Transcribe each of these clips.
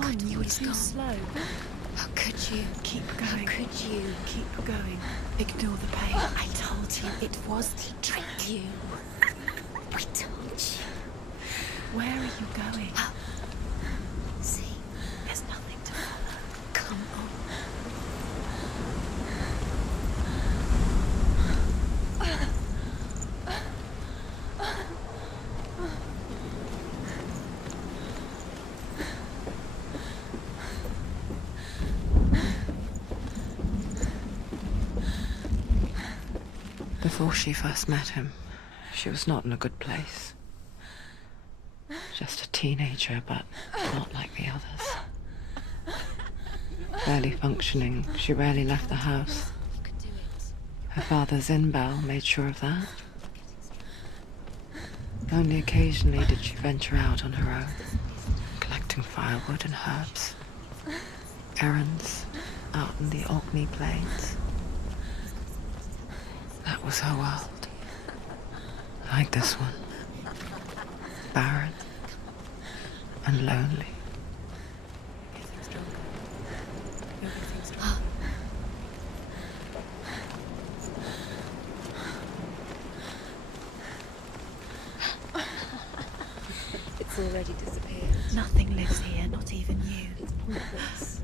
gone. You were too slow. How could you? Keep going. How could you? Keep going. Ignore the pain. I told you it was to trick you. I told you. Where are you going? See, There's nothing to follow. come on. Before she first met him, she was not in a good place. Just a teenager, but not like the others. Barely functioning, she rarely left the house. Her father's in-bell made sure of that. Only occasionally did she venture out on her own, collecting firewood and herbs. Errands out in the Orkney Plains. That was her world. Like this one. Barren and lonely. It's already disappeared. Nothing lives here, not even you. It's pointless.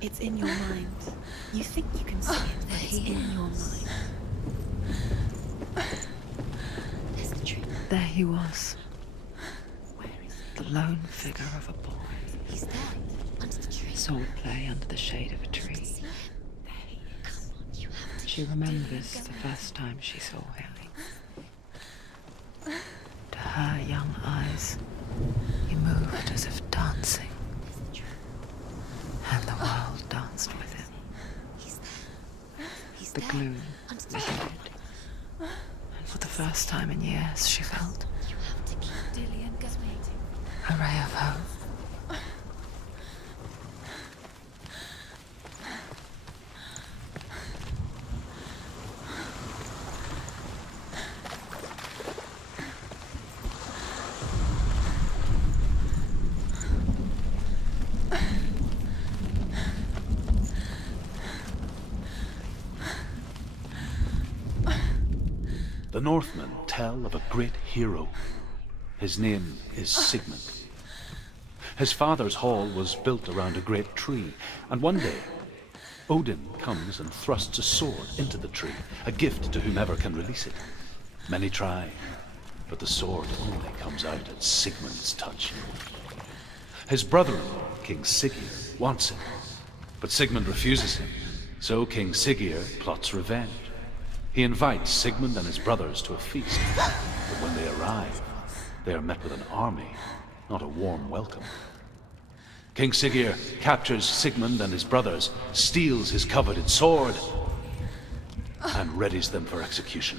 It's in your mind. You think you can see it, but it's in your mind. There's the tree. There he was, Where is the lone figure of a boy. He's there, under the tree. Swordplay under the shade of a tree. See him? there he is? Come on, you have to. She remembers the first time she saw him. To her young eyes, he moved as if dancing, There's the tree. and the world danced with him. He's there. He's The there. gloom Under the lifted, tree. and for the first time in years, she felt You have to keep Dillian is waiting. a ray of hope. The Northmen tell of a great hero. His name is Sigmund. His father's hall was built around a great tree, and one day, Odin comes and thrusts a sword into the tree, a gift to whomever can release it. Many try, but the sword only comes out at Sigmund's touch. His brother, King Siggeir, wants it, but Sigmund refuses him, so King Siggeir plots revenge. He invites Sigmund and his brothers to a feast, but when they arrive, they are met with an army, not a warm welcome. King Siggeir captures Sigmund and his brothers, steals his coveted sword, and readies them for execution.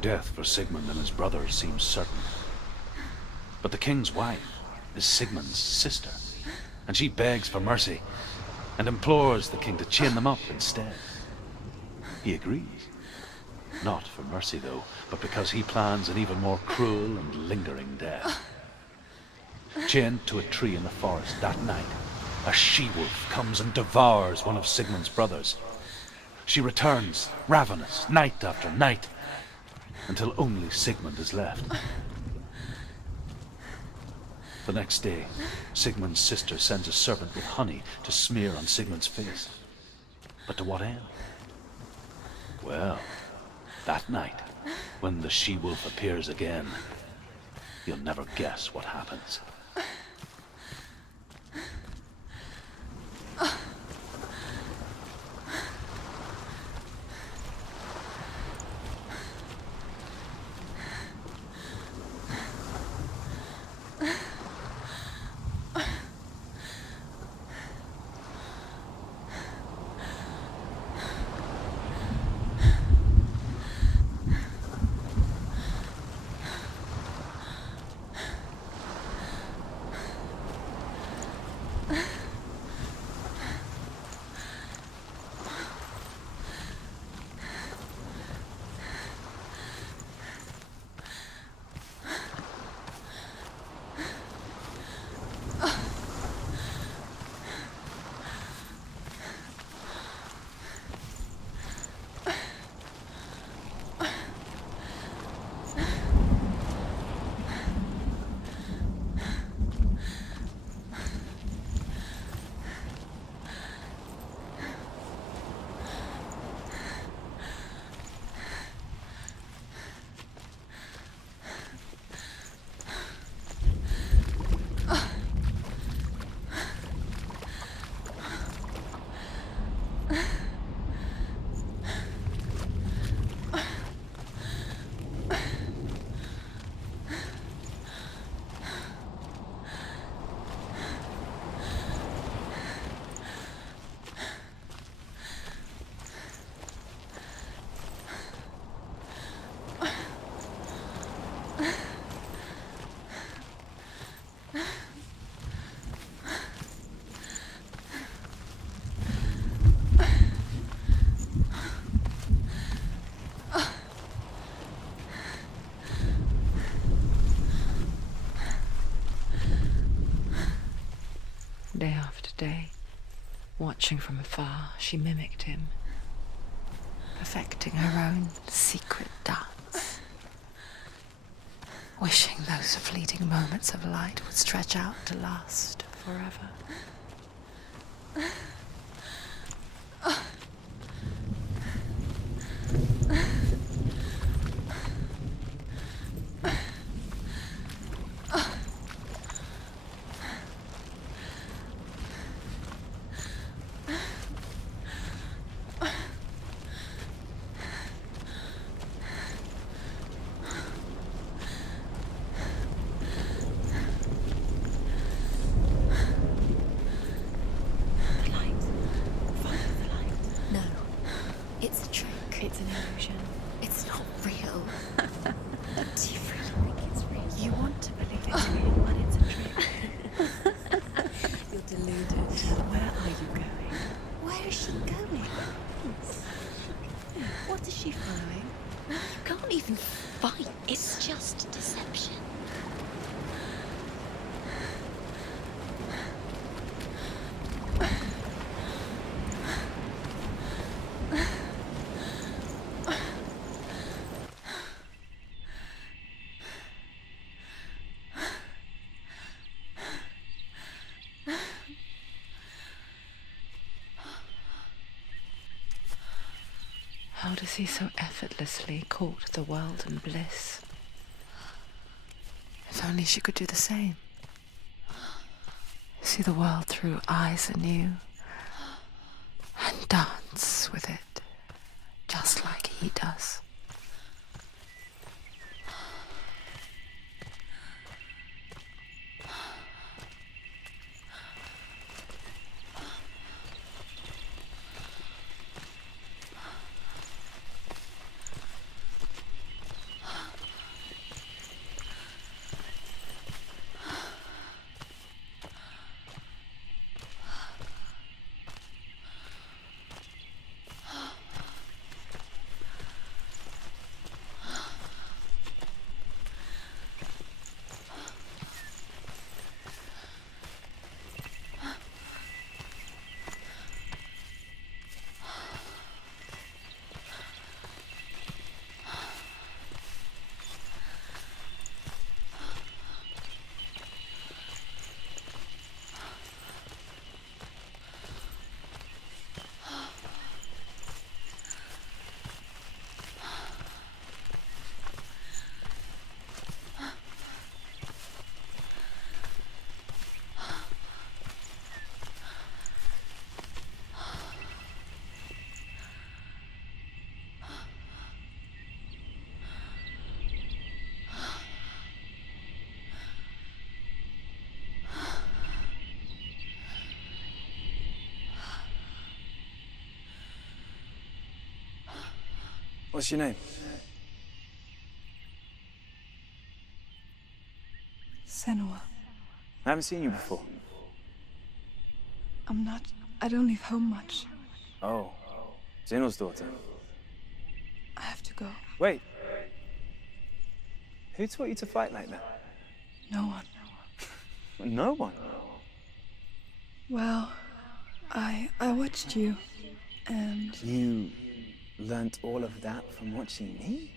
Death for Sigmund and his brothers seems certain. But the king's wife is Sigmund's sister, and she begs for mercy and implores the king to chain them up instead. He agrees. Not for mercy, though, but because he plans an even more cruel and lingering death. Chained to a tree in the forest that night, a she-wolf comes and devours one of Sigmund's brothers. She returns, ravenous, night after night, until only Sigmund is left. The next day, Sigmund's sister sends a servant with honey to smear on Sigmund's face. But to what end? Well, that night, when the she-wolf appears again, you'll never guess what happens. Day after day, watching from afar, she mimicked him, perfecting her own secret dance, wishing those fleeting moments of light would stretch out to last forever. It's a trick. It's an illusion. It's not real. Do you really think it's real? You want to believe it's real, but it's a trick. You're deluded. Where are you going? Where is she going? What is she following? You can't even fight. It's just deception. How does he so effortlessly court the world and bliss? If only she could do the same. See the world through eyes anew and dance with it, just like he does. What's your name? Senua. I haven't seen you before. I don't leave home much. Oh, Zenua's daughter. I have to go. Wait. Who taught you to fight like that? No one. No one. Well, I watched you, and You learnt all of that from watching me?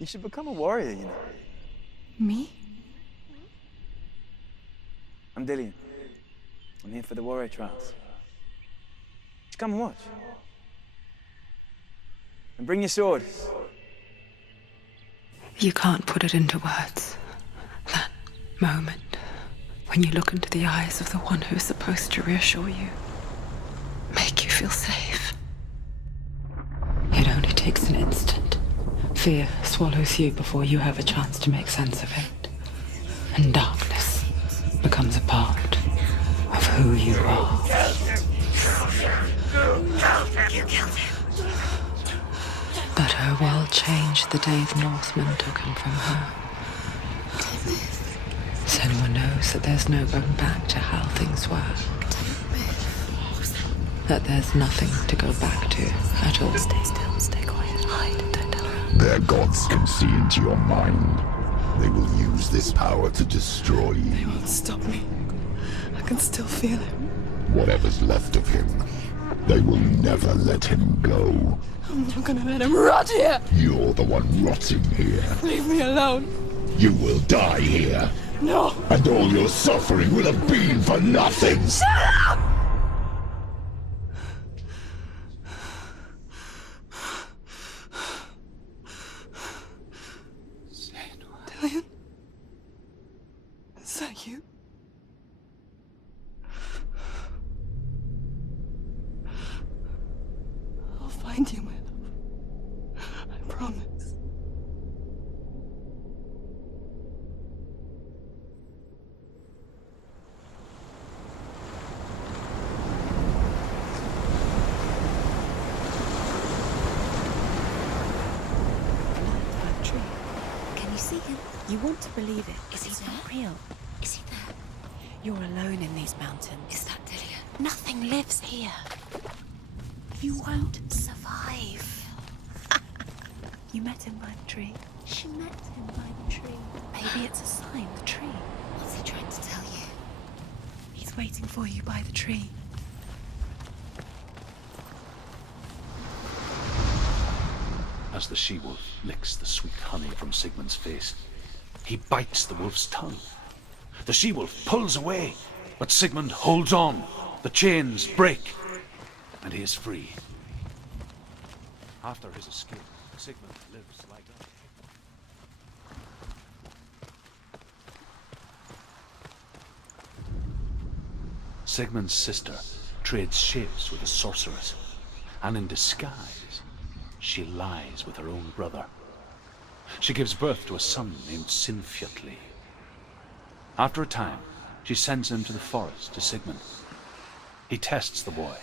You should become a warrior, you know. me? I'm Dillian. I'm here for the warrior trials. Just come and watch. And bring your sword. You can't put it into words. That moment when you look into the eyes of the one who's supposed to reassure you, make you feel safe. It only takes an instant. Fear swallows you before you have a chance to make sense of it. And darkness becomes a part of who you are. But her world changed the day the Northmen took him from her. Senua knows that there's no going back to how things were. That there's nothing to go back to at all. Stay still, stay quiet, hide, don't tell her. Their gods can see into your mind. They will use this power to destroy you. They won't stop me. I can still feel him. Whatever's left of him, they will never let him go. I'm not gonna let him rot here! You're the one rotting here. Leave me alone! You will die here. No! And all your suffering will have been for nothing. Shut up! Dillian? Is that you? I'll find you, my love. I promise. Can you see him? You want to believe it. Is he not real? Is he there? You're alone in these mountains. Is that Dillian? Nothing lives here. You won't survive. You met him by the tree. She met him by the tree. Maybe it's a sign, the tree. What's he trying to tell you? He's waiting for you by the tree. As the she-wolf licks the sweet honey from Sigmund's face, he bites the wolf's tongue. The she-wolf pulls away, but Sigmund holds on. The chains break, and he is free. After his escape, Sigmund lives like us. Sigmund's sister trades shapes with a sorceress, and in disguise, she lies with her own brother. She gives birth to a son named Sinfjotli. After a time, she sends him to the forest to Sigmund. He tests the boy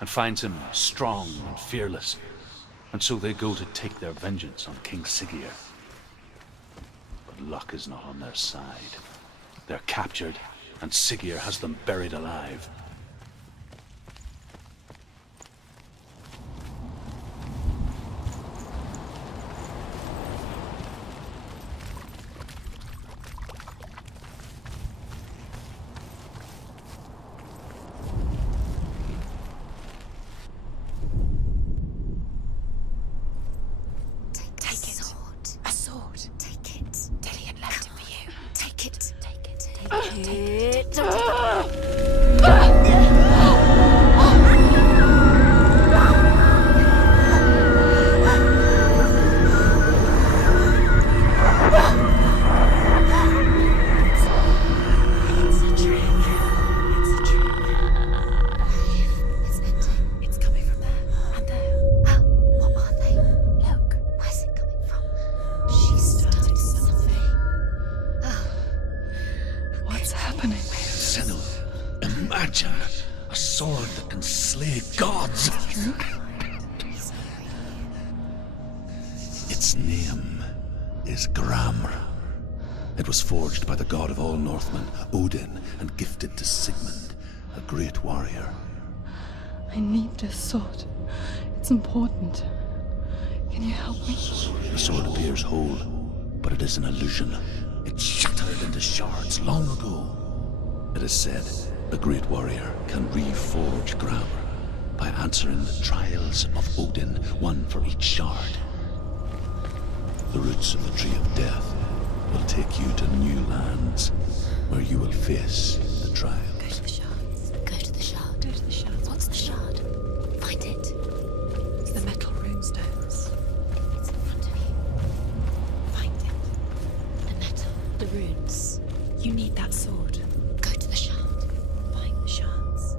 and finds him strong and fearless, and so they go to take their vengeance on King Siggeir. But luck is not on their side. They're captured, and Siggeir has them buried alive. true? Its name is Gramr. It was forged by the god of all Northmen, Odin, and gifted to Sigmund, a great warrior. I need this sword. It's important. Can you help me? The sword appears whole, but it is an illusion. It shattered into shards long ago. It is said a great warrior can reforge Gramr by answering the trials of Odin, one for each shard. The roots of the Tree of Death will take you to new lands where you will face the trials. Go to the shards. Go to the shard. Go to the shards. What's the shard? Find it. It's the metal runestones. It's in front of you. Find it. The metal. The runes. You need that sword. Go to the shard. Find the shards.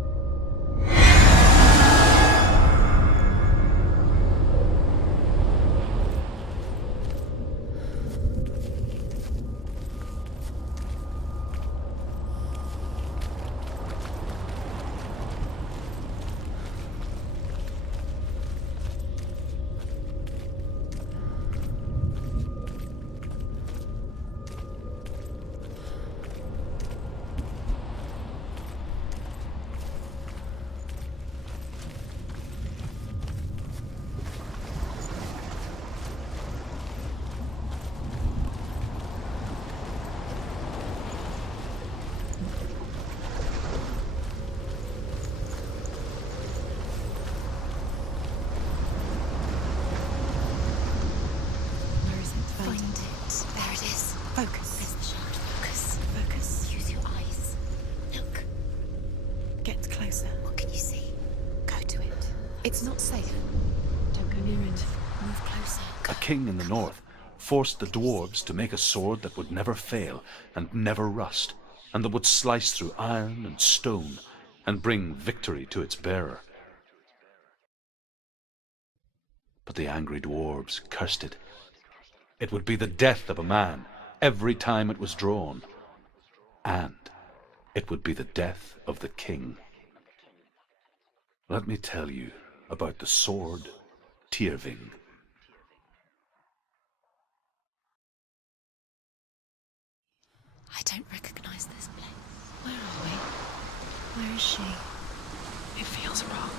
Where is it? Find it. There it is. Focus. There's the shard. Focus. Focus. Use your eyes. Look. Get closer. What can you see? Go to it. It's not safe. Don't go near it. Move closer. A king in the north forced the dwarves to make a sword that would never fail and never rust, and that would slice through iron and stone and bring victory to its bearer. But the angry dwarves cursed it. It would be the death of a man every time it was drawn, and it would be the death of the king. Let me tell you about the sword Tyrving. I don't recognize this place. Where are we? Where is she? It feels wrong.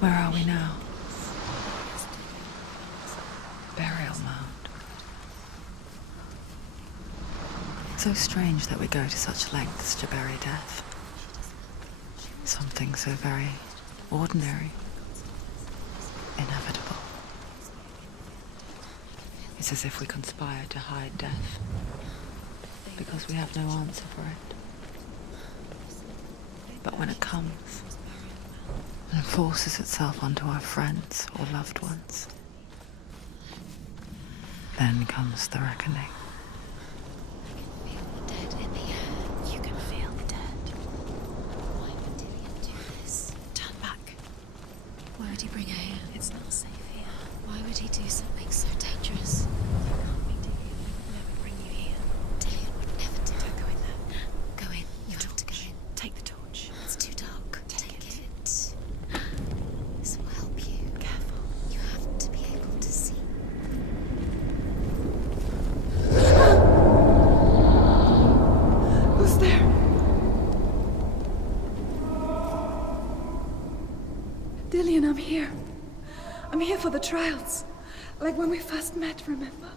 Where are we now? Burial mound. So strange that we go to such lengths to bury death. Something so very ordinary, inevitable. It's as if we conspire to hide death, because we have no answer for it. But when it comes and forces itself onto our friends or loved ones, then comes the reckoning. Feel the dead in the air. You can feel the dead. Why would Dillian do this? Turn back. Why would he bring her here? It's not safe here. Why would he do something so dangerous? You can't be Dillian. They would never bring you here. Dillian would never do Don't go in there. Go in. You have to go in. Take the torch. It's too dark. Take Take it. it. This will help you. Careful. You have to be able to see. Who's there? Dillian, I'm here. I'm here for the trials. Like when we first met, remember?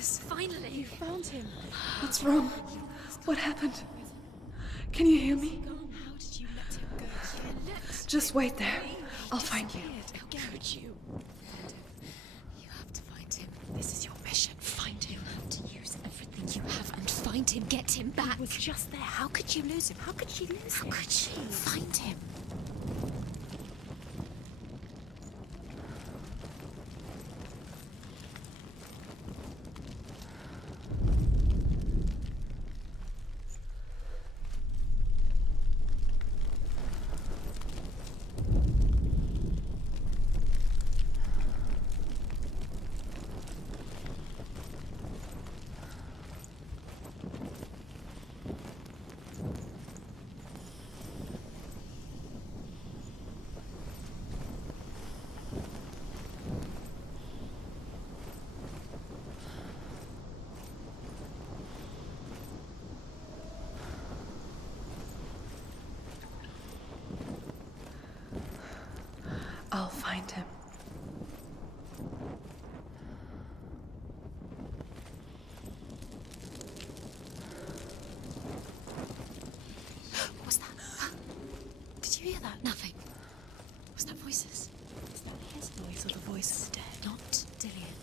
Yes, finally. You found him. What's wrong? What happened? Can you hear me? How did you let him go? Just wait there. I'll find you. How could you? You have to find him. This is your mission. Find him. You have to use everything you have and find him. Get him back. He was just there. How could you lose him? How could she lose him? How could she? Find him. I'll find him. What's that? Did you hear that? Nothing. Was that voices? Is that his voice or the voice of the dead? Not Dillian.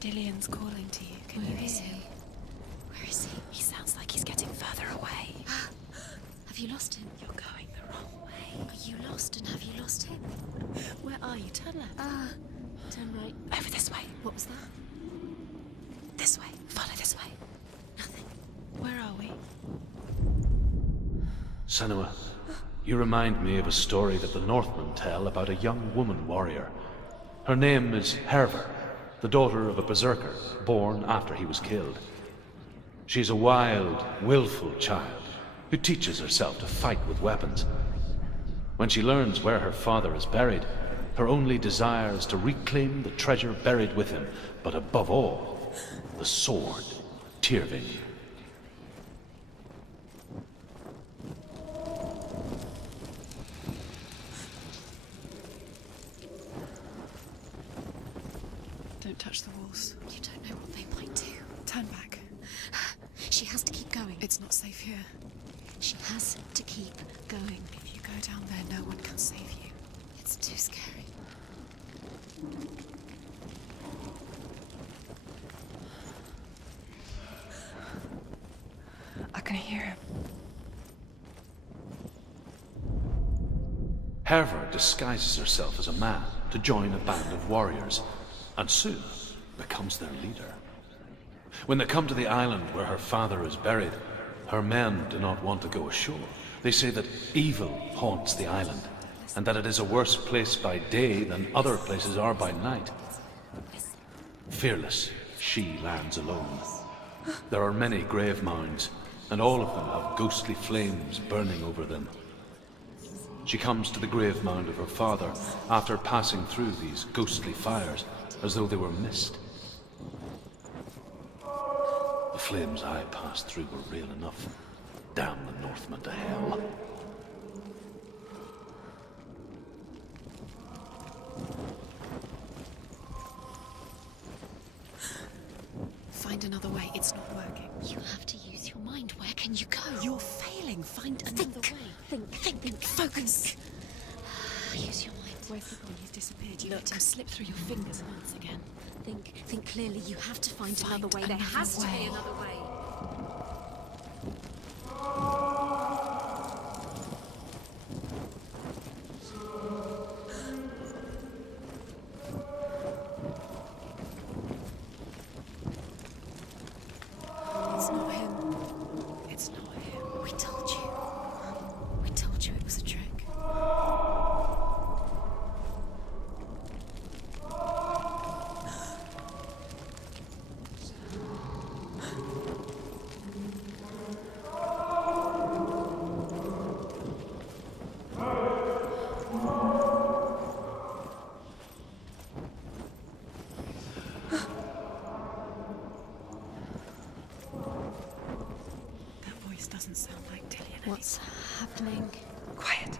Dillian's calling to you. Can you Where is hear he? him? Where is he? He sounds like he's getting further away. Have you lost him? You're going the wrong way. Are you lost and have you lost him? Where are you? Turn left. Turn right. Over this way. What was that? This way. Follow this way. Nothing. Where are we? Senua, you remind me of a story that the Northmen tell about a young woman warrior. Her name is Herver, the daughter of a berserker born after he was killed. She's a wild, willful child who teaches herself to fight with weapons. When she learns where her father is buried, her only desire is to reclaim the treasure buried with him, but above all, the sword, Tyrving. Don't touch the walls. You don't know what they might do. Turn back. She has to keep going. It's not safe here. She has to keep going. If you go down there, no one can save you. It's too scary. I can hear him. Herver disguises herself as a man to join a band of warriors, and soon becomes their leader. When they come to the island where her father is buried, her men do not want to go ashore. They say that evil haunts the island, and that it is a worse place by day than other places are by night. Fearless, she lands alone. There are many grave mounds, and all of them have ghostly flames burning over them. She comes to the grave mound of her father after passing through these ghostly fires, as though they were mist. The flames I passed through were real enough. Damn the Northmen to hell. Find another way. It's not working. You have to use your mind. Where can you go? You're failing. Find another way. Think. Focus. Use your mind. Where's he gone? He's disappeared. You let him slip through your fingers once again. Think clearly. You have to find another way. There another has to be way. another way. It's not him. It's not him. We told you. We told you it was a trick. That voice doesn't sound like Dillian. What's happening? Quiet.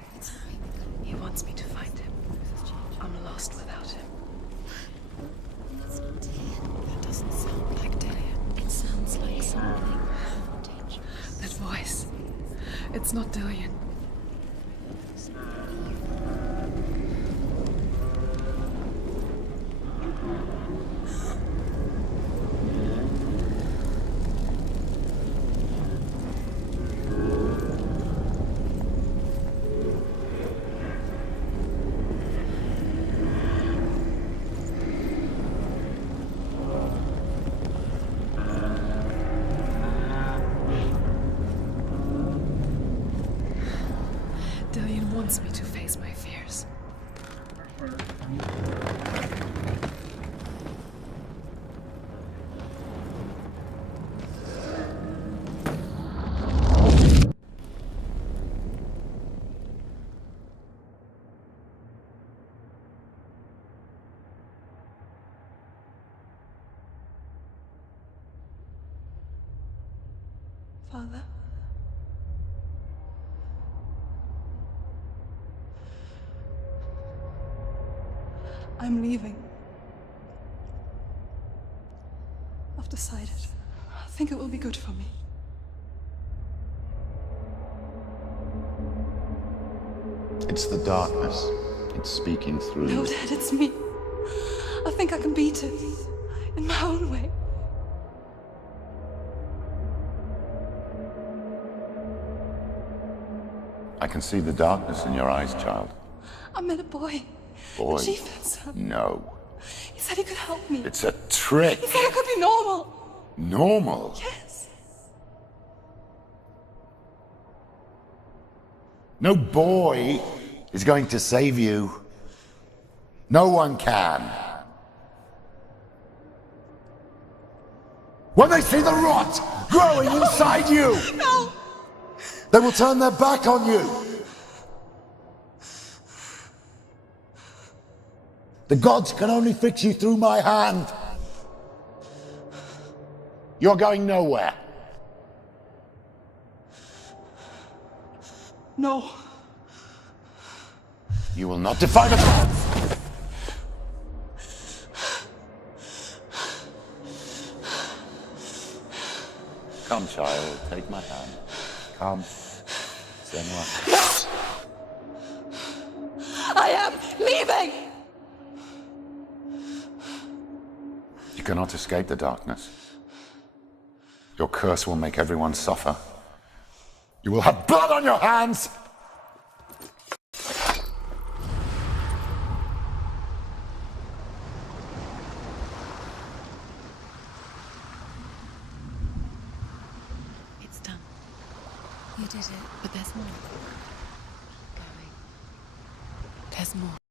He wants me to find him. I'm lost without him. It's not here. That doesn't sound like It's not Dillian. Dillian wants me to face my fears. Father? I'm leaving. I've decided. I think it will be good for me. It's the darkness. It's speaking through No, you. Dad, it's me. I think I can beat it. In my own way. I can see the darkness in your eyes, child. I met a boy. Boy. The chief and son. No. He said he could help me. It's a trick. He said I could be normal. Normal. Yes. No boy is going to save you. No one can. When they see the rot growing inside you, No! they will turn their back on you. The gods can only fix you through my hand. You're going nowhere. No. You will not defy the gods. Come, child, take my hand. Come. Senua. I am leaving! You cannot escape the darkness. Your curse will make everyone suffer. You will have blood on your hands! It's done. You did it. But there's more. Going. There's more.